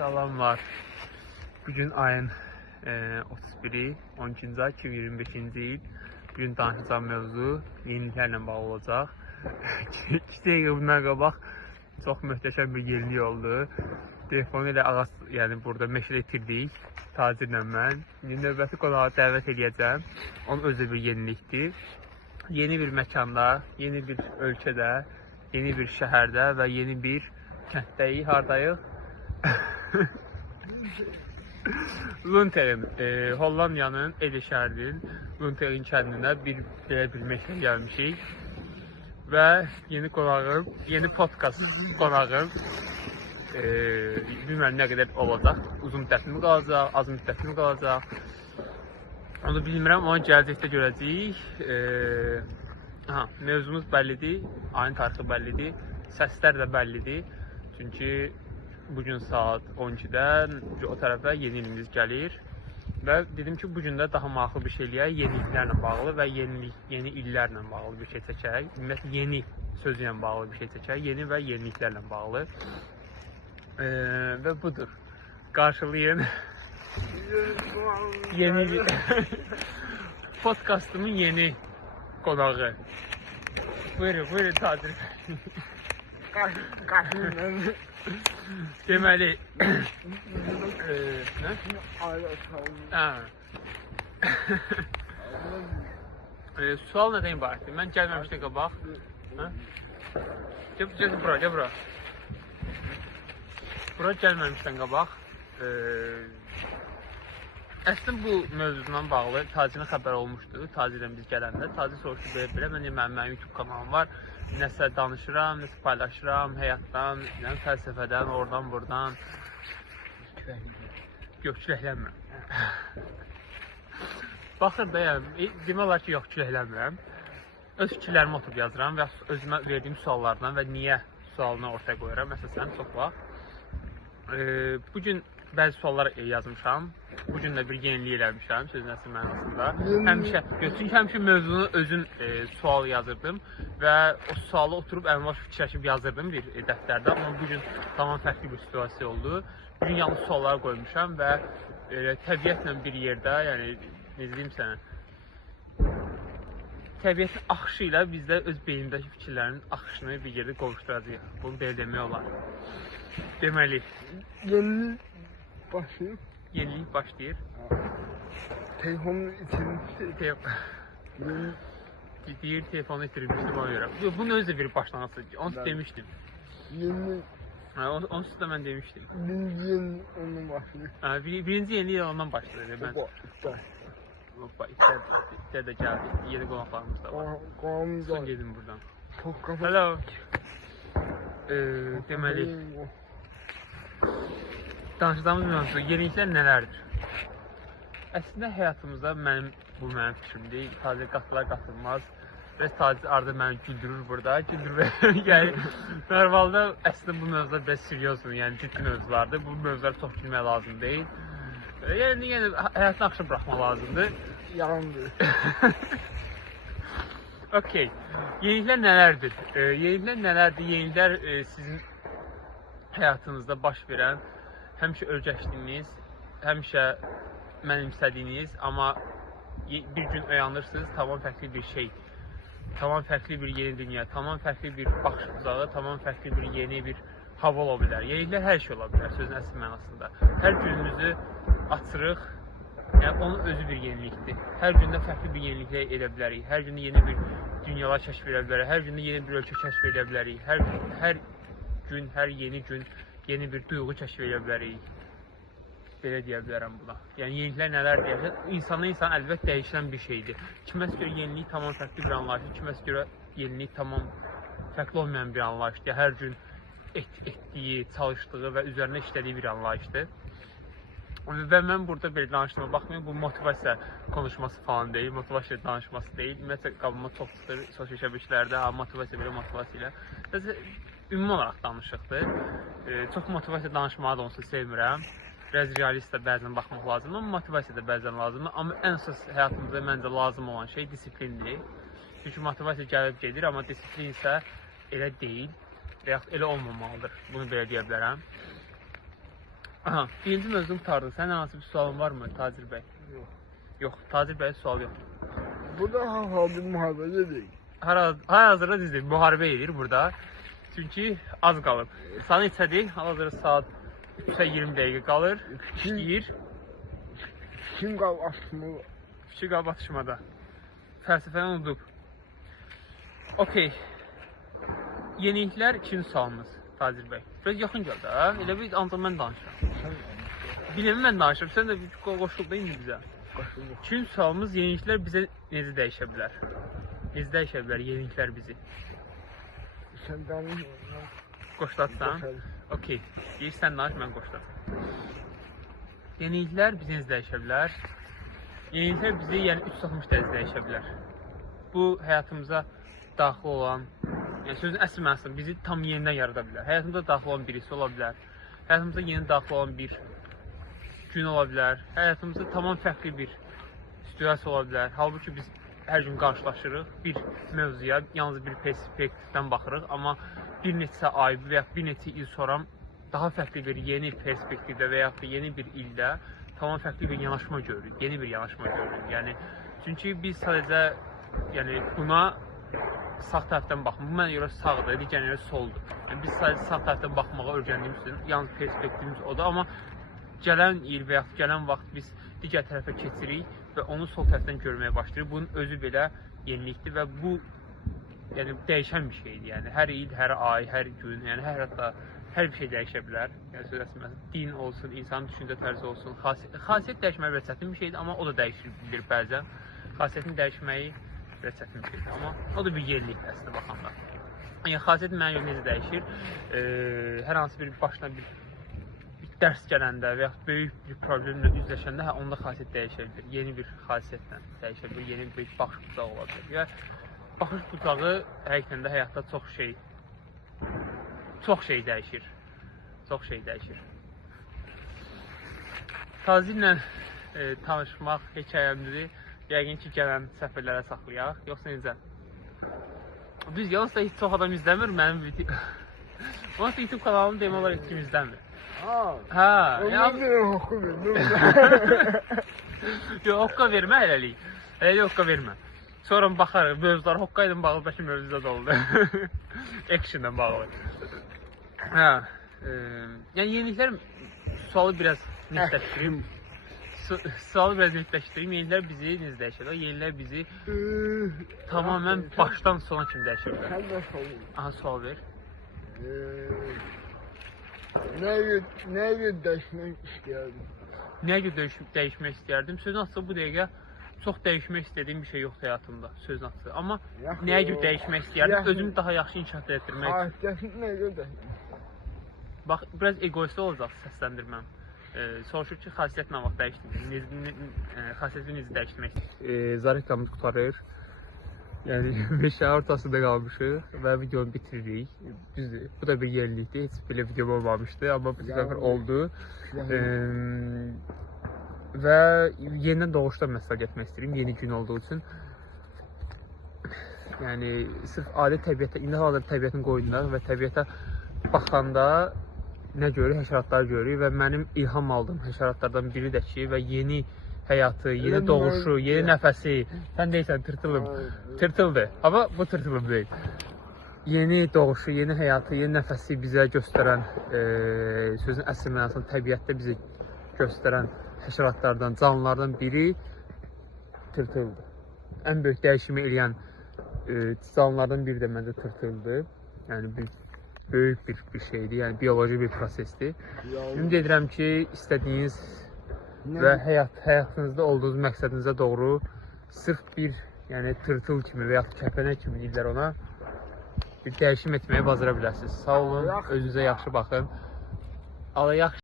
Salamlar. Bugün ayın 31'i, 12-ci ay 2025-ci il. Bugün danışacağım mövzu yeniliklərlə bağlı olacaq. 2 dəqiqə bundan qabaq çox möhtəşəm bir yenilik oldu. Telefonu ilə ağac, yəni burada meşədə itirdik. Tacirlə mən. Növbəti qonağı dəvət edəcəm. Onun özü bir yenilikdir. Yeni bir məkanda, yeni bir ölkədə, yeni bir şəhərdə və yeni bir kənddəyik. Hardayıq? Lunteren, Hollandiyanın Ede şəhərinin Lunteren kəndinə belə bir meşəyə gəlmişik. Və yeni qonağım, yeni podcast qonağım bilməm nə qədər olacaq, uzun müddətli mi qalacaq, az müddətli mi qalacaq, onu bilmirəm, onu gələcəkdə görəcəyik. Mövzumuz bəllidir, ayın tarixi bəllidir, səslər də bəllidir, çünki bugün saat 12-dən o tərəfə yeni ilimiz gəlir və dedim ki, bugün də daha maraqlı bir şey eləyək, yeniliklərlə bağlı və yeni illərlə bağlı bir şey çəkək. Ümumiyyətlə, yeni sözü ilə bağlı bir şey çəkək, yeni və yeniliklərlə bağlı və budur. Qarşılayın yeni podkastımın yeni qonağı. Buyurun Tacir. Deməli, sual nədən ibarətdir? Mən gəlməmişdə qabaq. Gəl bura. Bura gəlməmişdən qabaq. Əslində bu mövzundan bağlı Tacirlə xəbər olmuşdu. Tacirlə biz gələndə. Tacir soruşdu belə. Mənim YouTube kanalım var. Nəsə danışıram, nəsə paylaşıram, həyatdan, fəlsəfədən, oradan, buradan. Yox, küləkləmirəm. Baxır da, yəni, demək olar ki, yox, küləkləmirəm. Öz fikirlərimi oturub yazıram və özümə verdiyim suallardan və niyə sualını ortaya qoyuram, məsələn, çox vaxt. Bugün bəzi suallar yazmışam. Bugün də bir yenilik eləmişəm, sözün əsl mənasında. Çünki həmişə mövzunu özüm sual yazırdım və o sualı oturub əlvaş fikirləşib yazırdım bir dəftərdə. Amma bugün tamam fərqli bir situasiya oldu. Bugün yalnız suallar qoymuşam və təbiətlə bir yerdə, yəni, necə deyim sənə, təbiətin axışı ilə biz də öz beynindəki fikirlərin axışını bir yerdə qovuşduracağıq. Bunu belə demək olar. Deməli, yenilik başlayır. Telefonun itirmişdi. Bir telefonu itirilmişdi bana görə. Bunun özü bir başlanması. Onu demişdim. Onu da mən demişdim. Birinci yenilik ondan başlıyor. Birinci yenilik ondan başladı. İtlər də gəldi. Yeni qonaqlarımız da var. Son gedim buradan. Hello. Deməli, danışacağımız mövzu, yeniliklər nələrdir? Əslində həyatımızda bu mənim fikrimdir. Tacir qatılmaz. Və tacir arada məni güldürür burada. Yəni, normalda əslində bu mövzular biraz seriozdur, yəni ciddi mövzulardır. Bu mövzular çox gülmək lazım deyil. Yəni, həyatını axışa buraxmaq lazımdır. Yalandır. Okey. Yeniliklər nələrdir? Yeniliklər sizin həyatınızda baş verən, həmişə ölçəkdiyiniz, həmişə mənimsədiyiniz, amma bir gün oyanırsınız, tamam fərqli bir şey, tamam fərqli bir yeni dünya, tamam fərqli bir baxış uzağı, tamam fərqli bir yeni bir hava ola bilər. Yeniliklər hər şey ola bilər, sözün əsl mənasında. Hər günümüzü açırıq, yəni onun özü bir yenilikdir. Hər gündə fərqli bir yeniliklər edə bilərik, hər gündə yeni bir dünyalar kəşf edə bilərik, hər gündə yeni bir ölkə kəşf edə bilərik, hər yeni gün yeni bir duyğu kəşf edə bilərik. Belə deyə bilərəm buna. Yəni, yeniliklər nələr deyəcək? İnsan əlbəttə dəyişilən bir şeydir. Kiməsə görə yenilik tamam fərqli bir anlayışdır, kiməsə görə yenilik tamam fərqli olmayan bir anlayışdır. Hər gün etdiyi, çalışdığı və üzərində işlədiyi bir anlayışdır. Və mən burada belə danışdığıma baxmayın, bu motivasiya konuşması falan deyil, motivasiya danışması deyil. Ümumiyyətlə, qabıma çox çıxır sosial şəbəkələrdə, motivasiya belə, motivasiya ilə. Ümumi olaraq danışıqdır. Çox motivasiya danışmağı da onsuz sevmirəm. Biraz realist də bəzən baxmaq lazımdır, amma motivasiya da bəzən lazımdır. Amma ən əsas həyatımızda məncə lazım olan şey disiplindir. Çünki motivasiya gəlib gedir, amma disiplin isə elə deyil və yaxud elə olmamalıdır. Bunu belə deyə bilərəm. Aha, birinci mövzunu qurtardıq. Sənin hansı bir sualın varmı Tacir bəy? Yox. Yox, Tacir bəy sual yox. Burada hal-hazır müharibə gedir. Hal-hazırda düzdür, müharibə edir burada. Çünki az qalıb. Saat neçədir? Hal-hazırda saat 3-ə 20 dəqiqə qalır. İşləyir. Kim qal aslında? Fikir qalıb atışmada. Fəlsəfəni unudub. Okey. Yeniliklər ikinci sualımız Tacir bəy. Biraz yaxın gəl də. Elə bir ancaq mən danışıram. Sən Bilimi mən danışıram. Sən də bir qoşul da indi bizə. qaşınır. İkinci sualımız yeniliklər bizə necə dəyişə bilər? Necə dəyişə bilər yeniliklər bizi? Sən danış. Qoşlatsan. Okey. Deyir sən danış, mən qoşlam. Yeniliklər bizi necə dəyişə bilər? Yeniliklər bizi yəni 360 dərəcə dəyişə bilər. Bu həyatımıza daxil olan, yəni sözün əsl mənasında bizi tam yenidən yarada bilər. Həyatımıza daxil olan birisi ola bilər. Həyatımıza yeni daxil olan bir gün ola bilər. Həyatımızda tamam fərqli bir situasiya ola bilər. Halbuki biz hər gün qarşılaşırıq bir mövzuya, yalnız bir perspektivdən baxırıq, amma bir neçə ay və ya bir neçə il sonra daha fərqli bir yeni perspektivdə və yaxud da yeni bir ildə tamam fərqli bir yanaşma görürük, yeni bir yanaşma görürük. Yəni çünki biz sadəcə yəni buna sağ tərəfdən baxmır. Bu mənə görə sağdır, digərinə görə soldur. Yəni biz sadəcə sağ tərəfdən baxmağa öyrəndiyimiz üçün yalnız perspektivimiz odur, amma gələn il və yaxud gələn vaxt biz digər tərəfə keçirik və onu sol tərəfdən görməyə başlayırıq. Bunun özü belə yenilikdir və bu yəni dəyişən bir şeydir. Yəni hər il, hər ay, hər gün, yəni hətta hər bir şey dəyişə bilər. Yəni söz əsasında din olsun, insanın düşüncə tərzi olsun, xasiyyət dəyişməyi belə çətin bir şeydir, amma o da dəyişilir bəzən. Xasiyyətin dəyişməyi belə çətin bir şeydir, amma o da bir yenilikdir əslində baxanda. Yəni xasiyyət mənə görə necə dəyişir? Hər hansı bir başına bir dərs gələndə və yaxud böyük bir problemlə üzləşəndə onda xasiyyət dəyişə bilir. Yeni bir xasiyyətlə dəyişə bilir, yeni bir baxış bucağı ola bilir. Və baxış bucağı həqiqətən də həyatda çox şey dəyişir. Çox şey dəyişir. Tacirlə tanışmaq hekayəmizi yəqin ki, gələn səfərlərə saxlayaq, yoxsa necə? Düz, yalnız da çox adam izləmir mənim video. Yalnız da YouTube kanalını demək olar heç kim izləmir. Hə, Ondan bir hukku verdim. yox, hokka vermə hələlik. Hələlik hokka vermə. Sonra baxarıq, mövzular hokka ilə bağlıdakı mövzuda da oldu. Action'la bağlı. Hə, yəni yeniliklər sualı biraz netləşdireyim. Yeniliklər bizi necə dəyişir? Yeniliklər bizi tamamən başdan sona kimi dəyişir. Sən də sorun. Aha, sual ver. Nəyə dəyişmək istəyərdim? Nəyə görə dəyişmək istəyərdim? Sözün açığı bu dəqiqə çox dəyişmək istədiyim bir şey yoxdur həyatımda, sözün açığı. Amma nəyə görə dəyişmək istəyərdim? Özümü daha yaxşı inkişaf etdirmək. Xasiyyətini nəyə görə dəyişmək? Bax, biraz egoist olacaq səsləndirməm. Soruşur ki, xasiyyət nə vaxt dəyişdirmək? Xasiyyəti necə dəyişdirmək? Zaretkamız qutarır. Yəni, meşənin ortasında qalmışıq və videonu bitiririk. Düzdür, bu da bir yenilikdir. Heç belə video olmamışdı, amma bu səfər oldu. Və yenidən doğuşdan məsələ getmək istəyirəm, yeni gün olduğu üçün. Yəni, sırf adi təbiətə, indi hal-hazırda təbiətin qoynunda və təbiətə baxanda nə görürük? Həşəratları görürük və mənim ilham aldığım həşəratlardan biri də ki, və yeni həyatı, yeni doğuşu, yeni nəfəsi. Sən deyirsən, tırtılım. Tırtıldır, amma bu tırtılım deyil. Yeni doğuşu, yeni həyatı, yeni nəfəsi bizə göstərən, sözün əsl mənasında təbiətdə bizə göstərən həşəratlardan, canlılardan biri tırtıldır. Ən böyük dəyişimi eləyən canlılardan biri də məncə tırtıldır. Yəni, böyük bir şeydir, yəni bioloji bir prosesdir. Ümid edirəm ki, istədiyiniz və həyatınızda olduğunuz məqsədinizə doğru sırf bir tırtıl kimi və yaxud kəpənək kimi deyirlər ona bir dəyişim etməyə bacara bilərsiniz. Sağ olun, özünüzə yaxşı baxın. Allah yaxşı.